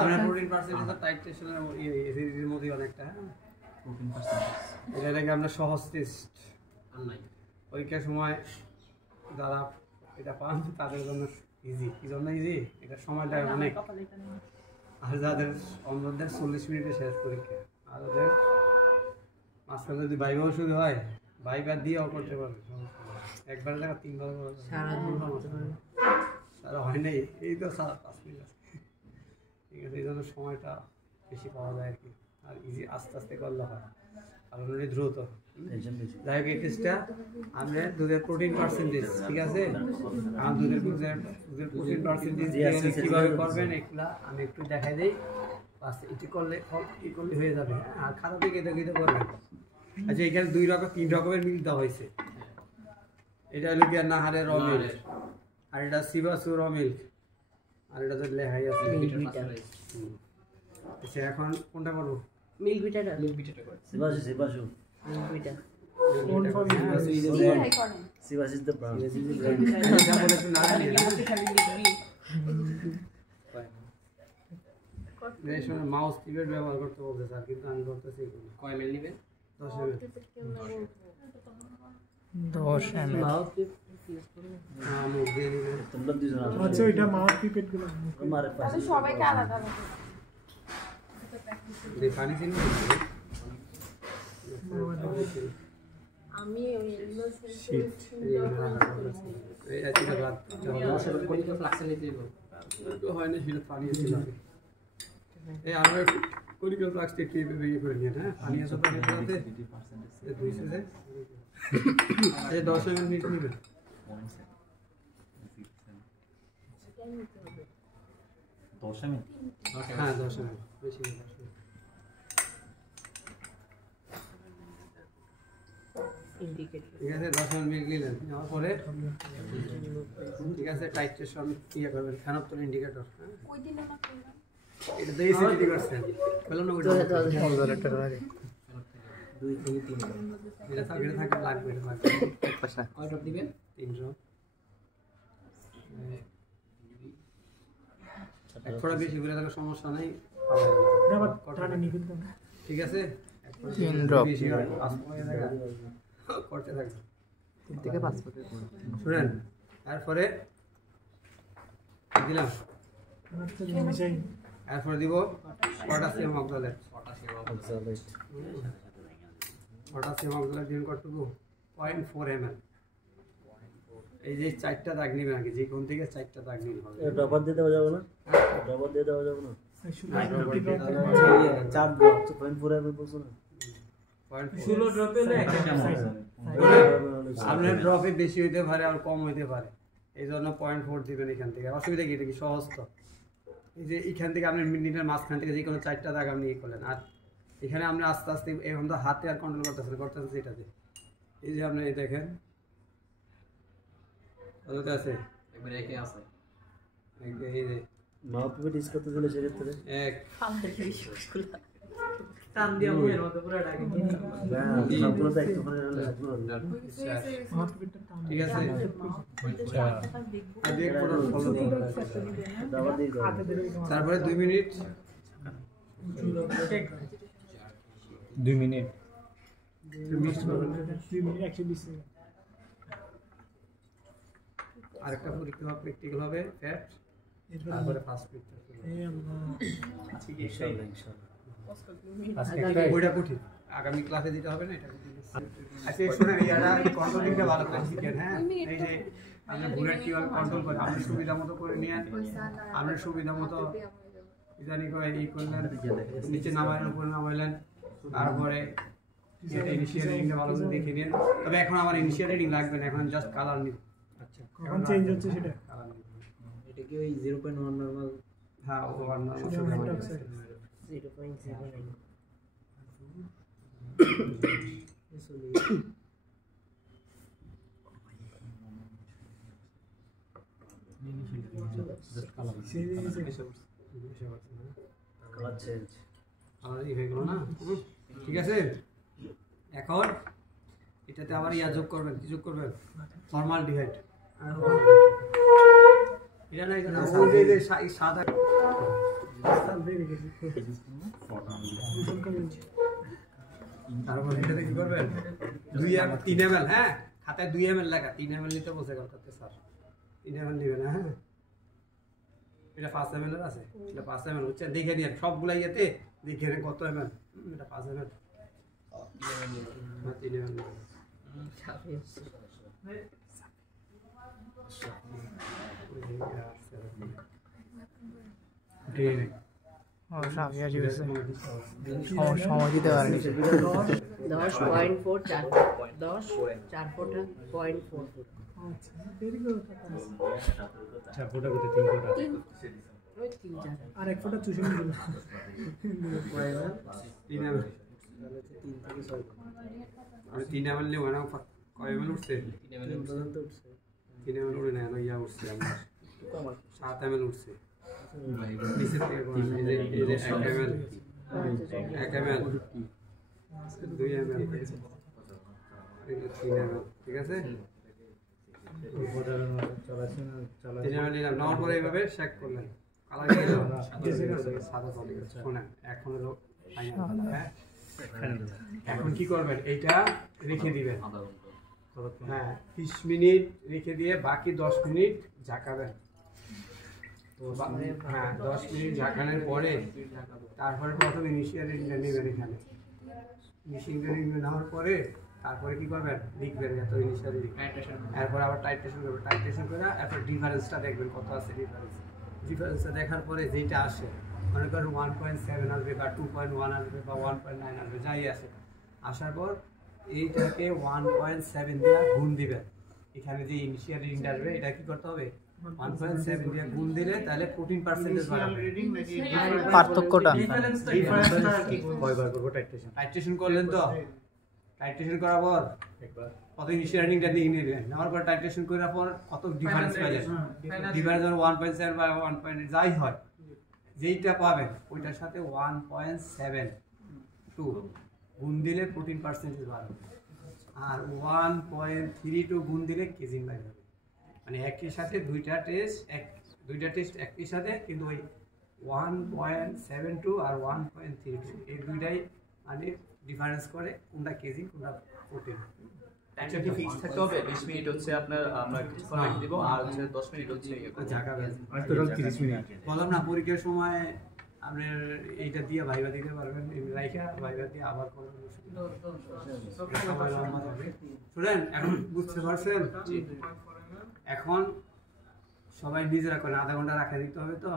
আমরা protein percentage আর টাইট্রেশনের এর মধ্যে অনেকটা প্রোটিন পার্সেন্টেজ এটাকে আমরা সহজ টেস্ট আর নাই পরীক্ষার সময় যারা এটা পান তাদের জন্য ইজি কি জন্য ইজি এটা সময়টা অনেক আর যাদের অন্যদের 40 মিনিটে শেষ পরীক্ষা আর ওদের মাঝখানে যদি বাইবা শুরু হয় বাইবা দিয়েও করতে পারবে একবার জায়গা 3 বার সারা হয় নাই এই তো 5 মিনিট ঠিক আছে এই জন্য সময়টা বেশি পাওয়া যায় আর কি আর ইজি আস্তে আস্তে করলে হয় আর অনেক দ্রুত যাই হোক এই টেস্টটা আমরা দুধের প্রোটিন পার্সেন্টেজ ঠিক আছে আর দুধের প্রোটিন পার্সেন্টেজ কীভাবে করবেন এগুলা আমি একটু দেখাই দিই বাস এটি করলে হয়ে যাবে আর খাতা থেকে এটা করবেন আচ্ছা এখানে 3 রকমের মিল্ক দেওয়া হয়েছে এটা হলো গিয়া নাহারের র মিল্ক আর এটা সিবাসু র মিল্ক আর এটা তো লেখাই আছে আচ্ছা এখন কোনটা করবো মিল্ক বিটাটা করে সিবাসু milk Vita Sivas is the brand. Mouse keyboard ব্যবহার করতে বলতে স্যার কিন্তু আমি বলতেছি কয় এমএল নেবেন 10 এমএল তোমরা দুজন আচ্ছা এটা মাউস পিপেট গুলো আমার পাশে সবাইকে আলাদা আলাদা পানি চিনি আমি ওই হয় না সেটা পানি ছিল এই আমরা কোরিকাল প্লাস্টিক বেরিয়ে করে নিয়ে হ্যাঁ পানি আছে পানির সাথে 10 এমএল মিল্ক নেবেন হ্যাঁ 10 এমএল বেশি না ইন্ডিকেটর ঠিক আছে 10 এমএল মিল্ক নিলেন নেওয়ার পরে ঠিক আছে টাইট্রেশন করবেন ফেনপ্টোল ইন্ডিকেটর ওই দিন না করলাম এটা দিয়ে সিটি করছেন বললাম না ওটা একটা লাগে 2 থেকে 3 এটা থাকে লাগবে এটা লাগবে এক পাশা কয় ড্রপ দিবেন 3 ড্রপ থোড়া বেশি করে থাকার সমস্যা নাই ঠিক আছে 3 ড্রপ বেশি হয় 5 পয়েন্ট জায়গা করতে থাকবে 3 থেকে 5 পয়েন্ট শুনেন তারপরে দিলাম এরপরে দিব পটাশিয়াম অক্সালেট দিন কতটুকু 0.4 ml এই যে 4টা দাগ নিবেন আগে যে কোন থেকে 4টা দাগ নিতে হবে ড্রপার দিয়ে দেওয়া যাবে না ড্রপার দিয়ে দেওয়া যাবে না 4 ড্রপ তো 0.4 ml বলছো না 16 ড্রপে না একটা চামচ আপনার ড্রপে বেশি হইতে পারে আর কম হইতে পারে এইজন্য 0.4 দিবেন এখান থেকে অসুবিধা কি এটা কি সহজ তো এই যে এখান থেকে আপনি মিনিটের মাঝখান থেকে যে কোনো 4টা দাগ আপনি করলেন আর এখানে আমরা আস্তে আস্তে এখন তো হাতে আর কন্ট্রোল করতেছেন এটাতে এই যে আপনি দেখেন কতটা আছে একবার একে আছে এই যে মাউথ পিপে ডিস করতে দিলে সেক্ষেত্রে এক টান দিয়া মুয়ের মতো পুরো ডাকে সম্পূর্ণ দায়িত্ব ওখানে ঠিক আছে তারপরে 2 মিনিট 2 মিনিট 120 সেকেন্ড আরেকটা পরীক্ষা হবে প্র্যাকটিক্যাল হবে ফ্যাট তারপরে ফার্স্ট পিকচার ঠিক আছে ইনশাআল্লাহ ওইটা কঠিন আগামী ক্লাসে দিতে হবে না এটা আচ্ছা শুনেন ইয়ারা কন্ট্রোলিংটা ভালো করে শিখেন হ্যাঁ এই যে আমরা বুলেট কিভাবে কন্ট্রোল করি আমরা সুবিধা মতো করে নিয়ে আমরা সুবিধা মতো জানি করে এই করলেন নিচে নামাইলেন উপরে নামাইলেন তারপরে এটা ইনিশিয়াল রিডিংটা ভালো করে দেখে নিন তবে এখন আমার ইনিশিয়াল রিডিং লাগবে না এখন জাস্ট কালার নিন আচ্ছা কখন চেঞ্জ হচ্ছে সেটা কালার নিন এটা কি ওই 0.1 নরমাল হ্যাঁ 1 নরমাল 0.79 ঠিক আছে এখন এটাতে আবার ইয়া যোগ করবেন কি যোগ করবেন ফর্মালডিহাইড এটা না এটা সাদা রেখেছি ভীষণ কম ইঞ্চি। তারপর এটাতে কি করবেন 3 ml, হ্যাঁ খাতায় 2 ml লেখা, 3 ml নিতে বসে করতে স্যার 3 ml নেবেন, হ্যাঁ এটা 5 ml এর আছে, এটা 5 ml হচ্ছে, দেখে নিন সবগুলা ইয়েতে দেখে নিন কত ml, এটা 5 ml, না 3 ml নেবেন। সময় দিতে পারেনি 10.4 4 10 4 ফুটা 0.4 আচ্ছা ভেরি গুড। 4 ফুটা করতে 3 ফুটা, ওই 3 4 আর 1 ফোঁটা চুষে নিয়ে দিল। 3 ml, আমি 3 ml নেব না, কয় ml উঠছে? 3 ml উঠে না, ইয়া উঠছে আমার 7 ml উঠছে নিচের থেকে কোন এই যে 1 ml 2 ml 3 ml, ঠিক আছে 3 ml নিলাম, নেওয়ার পরে এইভাবে শেক করলেন, কালার গেল সাদা চলে গেছে। শোনেন এখন হলো ফাইনাল, হ্যাঁ এখন কি করবেন, এইটা রেখে দিবেন, হ্যাঁ 30 মিনিট রেখে দিয়ে বাকি 10 মিনিট ঝাঁকাবেন। হ্যাঁ 10 মিনিট ঝাঁকানোর পরে তারপরে প্রথমে ইনিশিয়াল রিডিংটা নেবেন, এখানে ইনিশিয়াল রিডিং নেওয়ার পরে তারপরে কি করবেন, লিখবেন এত ইনিশিয়াল রিডিং, এরপর আবার টাইট্রেশন করবেন, টাইট্রেশন করে এরপর ডিফারেন্সটা দেখবেন কত আছে, ডিফারেন্সটা দেখার পরে যেটা আসে, মনে করেন 1.7 আসবে বা 2.1 আসবে বা 1.9 আসবে, যাই আসে, আসার পর এইটাকে 1.7 দিয়ে গুণ দিবেন, এখানে যে ইনিশিয়াল রিডিংটা আসবে এটা কি করতে হবে 1.7 দিয়ে গুণ দিলে তাহলে 14% বাড়বে। পার্থক্যটা কয়বার করব টাইট্রেশন করলেন তো, টাইট্রেশন করার পর কত ইনিশিয়াল রিডিংটা নিয়ে নিলেন, নেওয়ার পর টাইট্রেশন করার পর কত ডিফারেন্স পাইলেন, ডিফারেন্স 1.7 বা 1. যাই হয় যেইটা পাবেন ওইটার সাথে 1.72 গুণ দিলে 14% বাড়বে, আর 1.32 গুণ দিলে কেজিং বাড়বে, মানে একই সাথে দুইটা টেস্ট একই সাথে, কিন্তু ওই 1.72 আর 1.32 এই দুইটাই মানে ডিফারেন্স করে কোনটা কেজি কোনটা প্রোটিন। টাইমটা কি ফিক্স থাকতে হবে? 20 মিনিট হচ্ছে আপনার আমরা কিছুক্ষণ রেখে দিব, আর হচ্ছে 10 মিনিট হচ্ছে ঝাঁকাবেন, আর টোটাল 30 মিনিট। বললাম না পরীক্ষার সময় আপনার এইটা দিয়ে ভাইবা দিতে পারবেন, রাইখা ভাইবা দিয়ে আবার করবেন, শুনেন এখন বুঝতে পারছেন? এখন সবাই নিজেরা করে আধা ঘন্টা রাখা দিতে হবে তো।